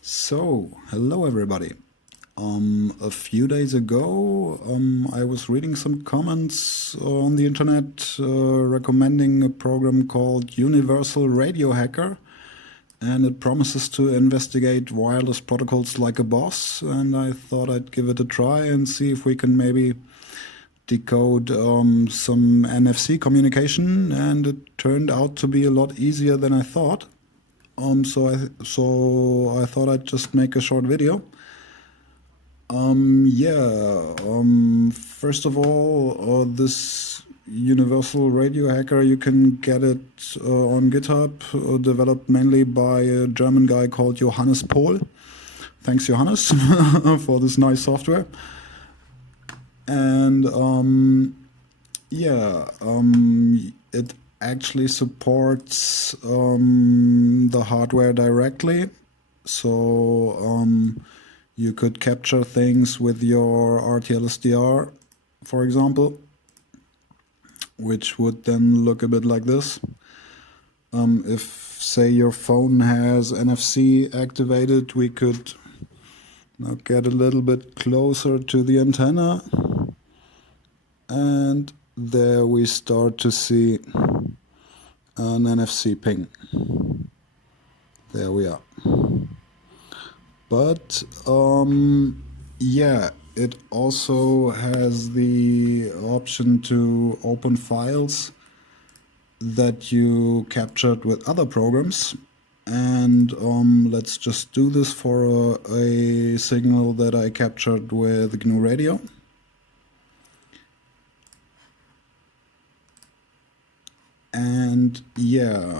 So, hello everybody. A few days ago, I was reading some comments on the internet recommending a program called Universal Radio Hacker, and it promises to investigate wireless protocols like a boss, and I thought I'd give it a try and see if we can maybe decode some NFC communication, and it turned out to be a lot easier than I thought. So I thought I'd just make a short video. First of all, this Universal Radio Hacker, you can get it on GitHub, developed mainly by a German guy called Johannes Pohl. Thanks, Johannes, for this nice software. And it actually supports the hardware directly, so you could capture things with your rtl-sdr, for example, which would then look a bit like this. If, say, your phone has NFC activated, we could now get a little bit closer to the antenna, and there we start to see an NFC ping. There we are. But it also has the option to open files that you captured with other programs. And let's just do this for a signal that I captured with gnuradio. And there's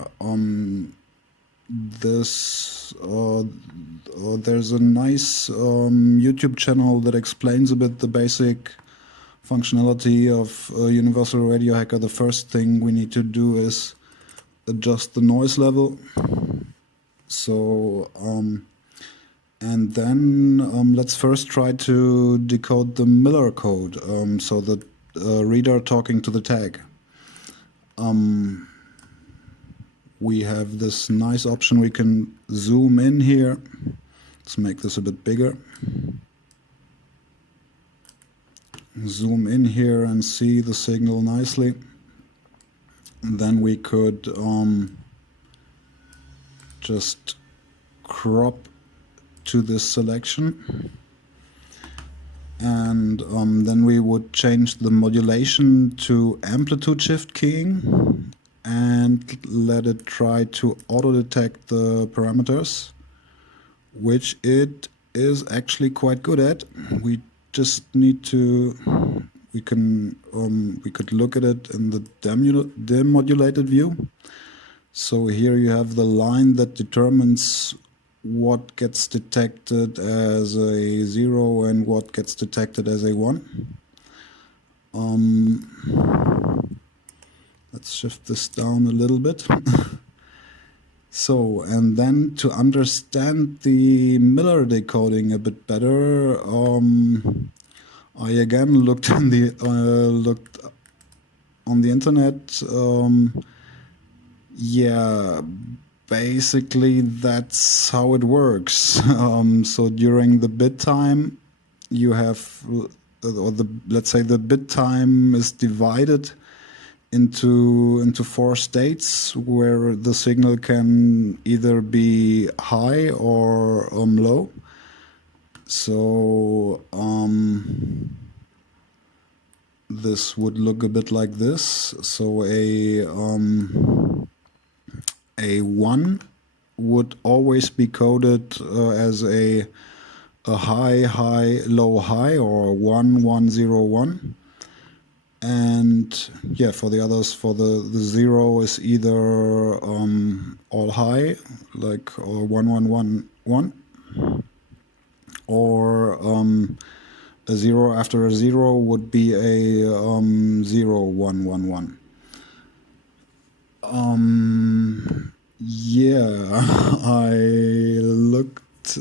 a nice YouTube channel that explains a bit the basic functionality of Universal Radio Hacker. The first thing we need to do is adjust the noise level. So, and then let's first try to decode the Miller code, so the reader talking to the tag. We have this nice option, we can zoom in here. Let's make this a bit bigger. Zoom in here and see the signal nicely. And then we could just crop to this selection. And then we would change the modulation to amplitude shift keying and let it try to auto-detect the parameters, which it is actually quite good at. We just need to, we could look at it in the demodulated view. So here you have the line that determines what gets detected as a 0 and what gets detected as a 1. Let's shift this down a little bit. So, and then to understand the Miller decoding a bit better, I again looked on the internet. Basically that's how it works. So during the bit time, you have, let's say the bit time is divided into 4 states where the signal can either be high or low. So this would look a bit like this. So a 1 would always be coded as a high, high, low, high, or 1, 1, 0, 1. And for the others, for the 0 is either all high, like 1, 1, 1, 1, or a 0 after a 0 would be a 0, 1, 1, 1. I looked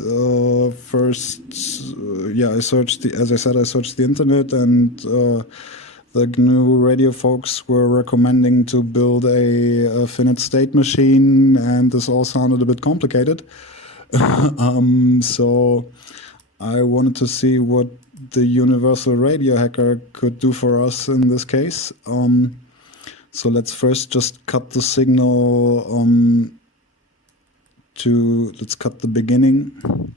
first. I searched I searched the internet, and the gnuradio folks were recommending to build a finite state machine, and this all sounded a bit complicated. So I wanted to see what the universal radio hacker could do for us in this case. So let's first just cut the signal let's cut the beginning.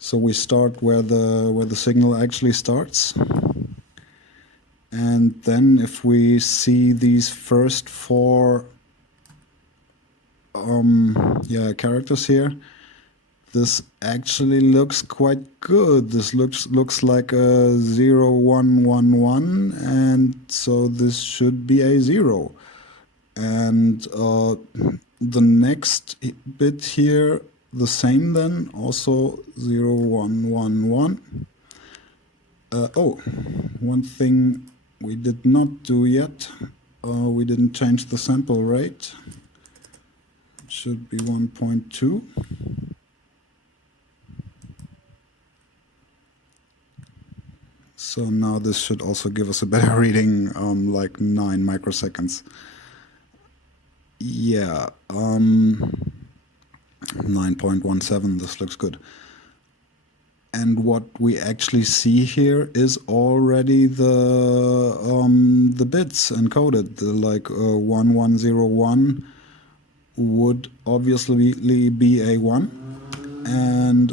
So we start where the signal actually starts. And then if we see these first four characters here, this actually looks quite good. This looks like a 0, 1, 1, 1, and so this should be a 0. And the next bit here, the same then, also 0, 1, 1, 1. One thing we did not do yet, we didn't change the sample rate. It should be 1.2. So now this should also give us a better reading, like 9 microseconds. Yeah, 9.17, this looks good. And what we actually see here is already the bits encoded. The 1101 would obviously be a 1, and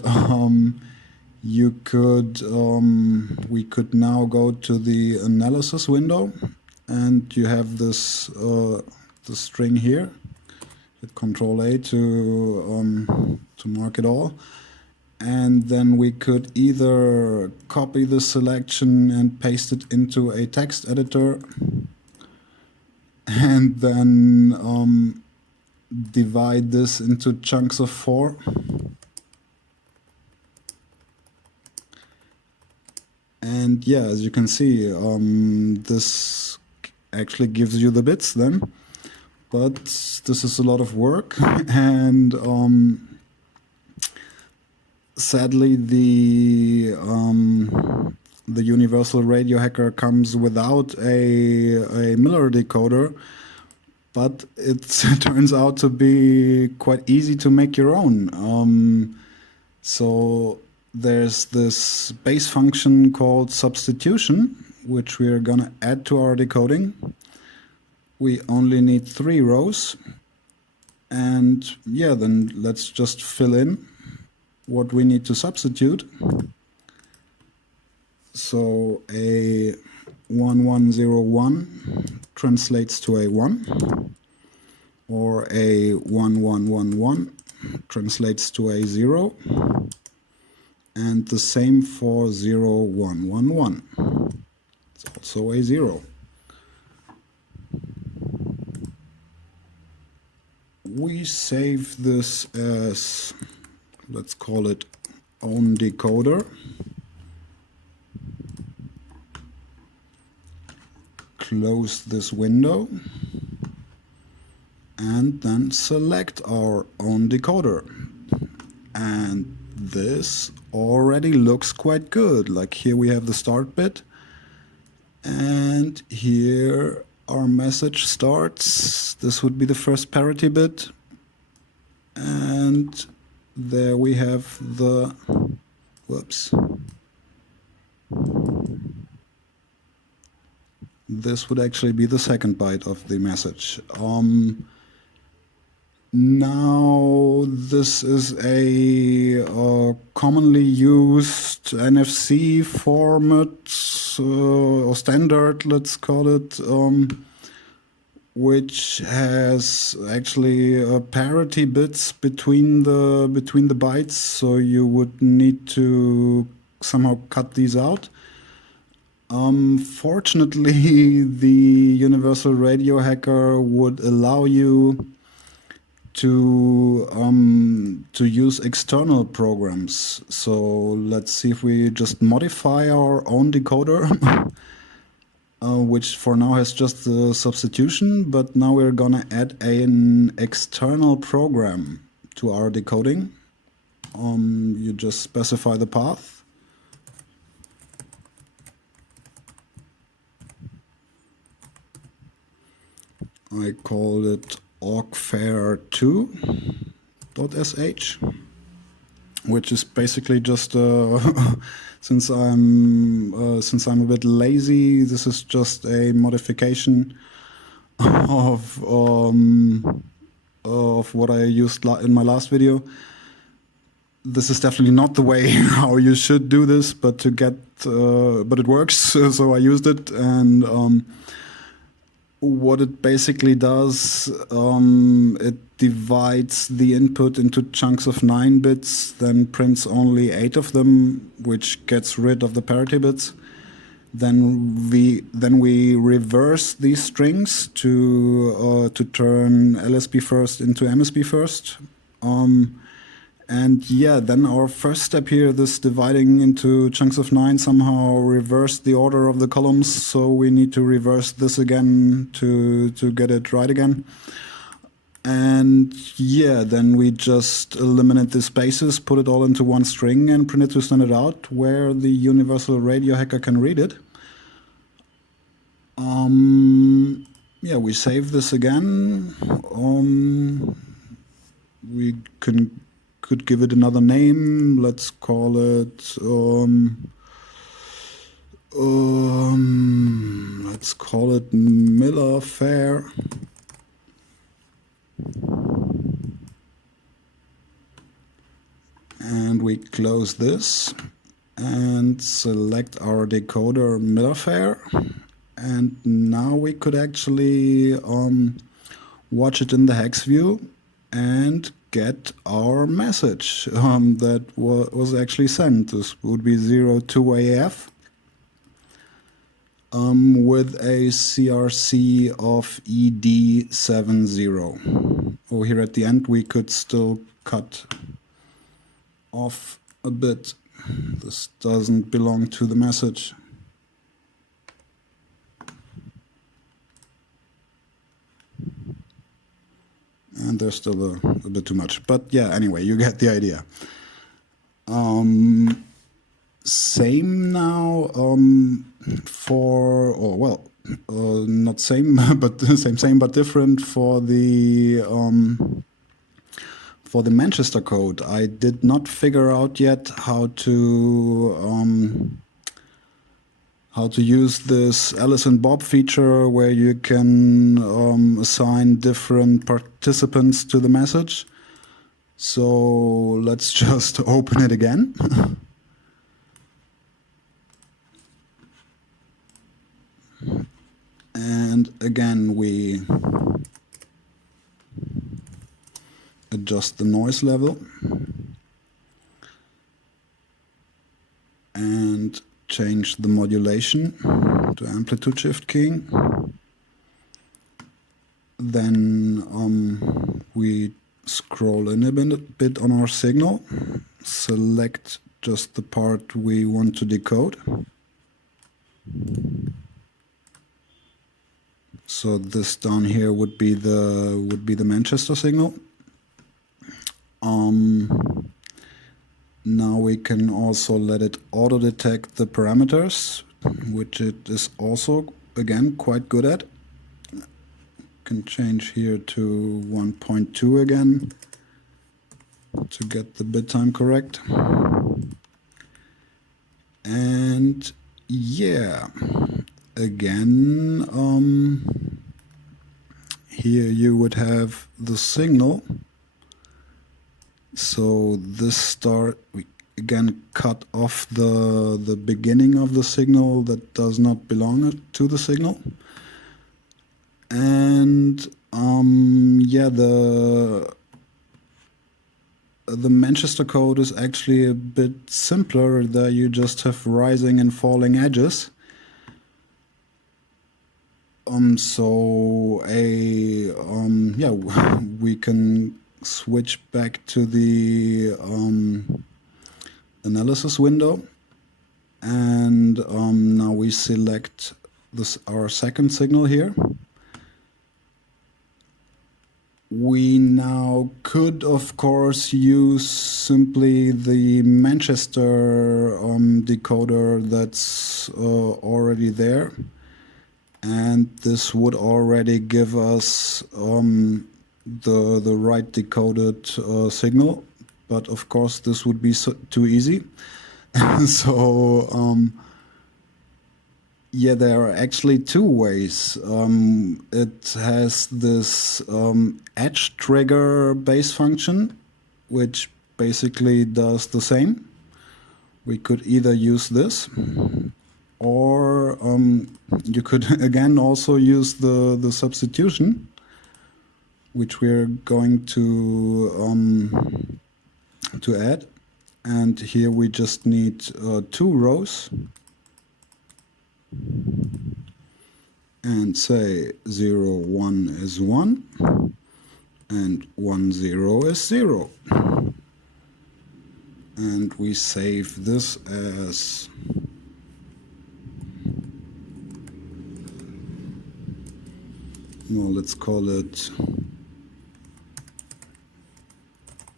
we could now go to the analysis window, and you have this the string here. Hit Control A to mark it all. And then we could either copy the selection and paste it into a text editor, and then divide this into chunks of 4. And yeah, as you can see, this actually gives you the bits then. But this is a lot of work, and sadly, the universal radio hacker comes without a Miller decoder, but it turns out to be quite easy to make your own. So there's this base function called substitution, which we're gonna add to our decoding. We only need 3 rows, and yeah, then let's just fill in what we need to substitute. So a 1101 translates to a 1, or a 1111 translates to a 0, and the same for 0111. It's also a 0. We save this as, let's call it own decoder. Close this window and then select our own decoder. And this already looks quite good. Like here we have the start bit, and here our message starts. This would be the first parity bit, and there we have the, whoops. This would actually be the second byte of the message. Now this is a commonly used NFC format, or standard, let's call it, which has actually parity bits between the bytes, so you would need to somehow cut these out. Fortunately, the universal radio hacker would allow you to use external programs. So let's see if we just modify our own decoder, which for now has just the substitution, but now we're gonna add an external program to our decoding. You just specify the path. I call it awkfair2.sh. which is basically just since I'm a bit lazy, this is just a modification of what I used in my last video. This is definitely not the way how you should do this, but but it works, so I used it. And what it basically does, it divides the input into chunks of 9 bits, then prints only 8 of them, which gets rid of the parity bits. Then we reverse these strings to turn LSB first into MSB first. And yeah, then our first step here, this dividing into chunks of 9, somehow reversed the order of the columns. So we need to reverse this again to get it right again. And yeah, then we just eliminate the spaces, put it all into one string, and print it to standard out, where the universal radio hacker can read it. Yeah, we save this again. We could give it another name. Let's call it Miller Fair. And we close this and select our decoder Miller Fair. And now we could actually watch it in the hex view and get our message that was actually sent. This would be 02AF with a CRC of ED70. Oh, here at the end we could still cut off a bit. This doesn't belong to the message. And there's still a bit too much. But yeah, anyway, you get the idea. Same now not same, but same but different for the Manchester code. I did not figure out yet how to use this Alice and Bob feature where you can assign different participants to the message. So let's just open it again. And again, we adjust the noise level and change the modulation to amplitude shift keying. Then we scroll in a bit on our signal, select just the part we want to decode. So this down here would be the Manchester signal. Now we can also let it auto detect the parameters, which it is also again quite good at. Can change here to 1.2 again to get the bit time correct. And yeah, again, here you would have the signal. So this we again cut off the beginning of the signal that does not belong to the signal. And yeah, the Manchester code is actually a bit simpler, that you just have rising and falling edges. Yeah, we can switch back to the analysis window, and now we select our second signal here. We now could, of course, use simply the Manchester decoder that's already there, and this would already give us the right decoded signal. but of course this would be too easy. So yeah, there are actually two ways. It has this edge trigger base function, which basically does the same. We could either use this, or you could again also use the substitution, which we're going to add. And here we just need 2 rows and say 0, 1 is 1 and 1, 0 is 0. And we save this as well, let's call it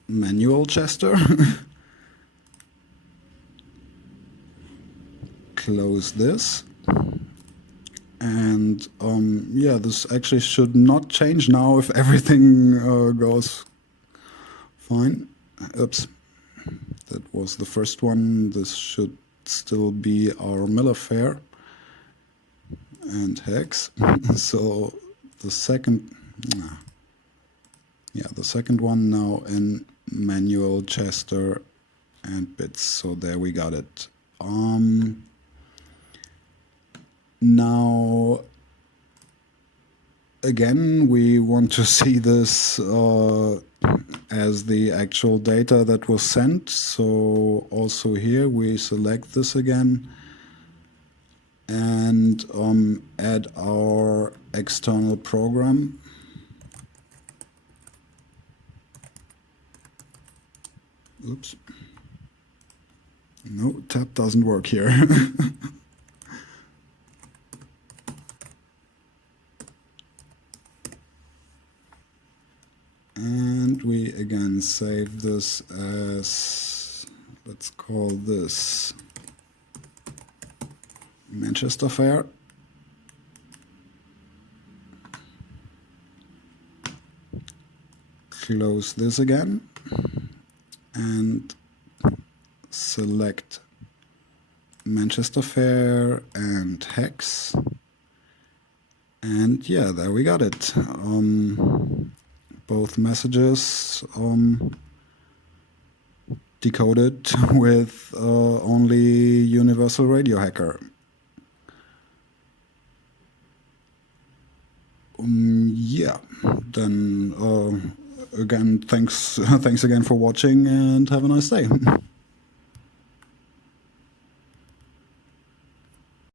manual Chester. Close this. And yeah, this actually should not change now if everything goes fine. Oops, that was the first one. This should still be our Miller-Fair and hex. So the second, yeah, the second one now in manual Chester and bits. So there we got it. Now, again, we want to see this as the actual data that was sent. So also here we select this again and add our external program. Oops. No, tab doesn't work here. And we again save this as, let's call this Manchester Fair. Close this again and select Manchester Fair and hex. And yeah, there we got it. Both messages decoded with only Universal Radio Hacker. Yeah, then again, thanks again for watching and have a nice day.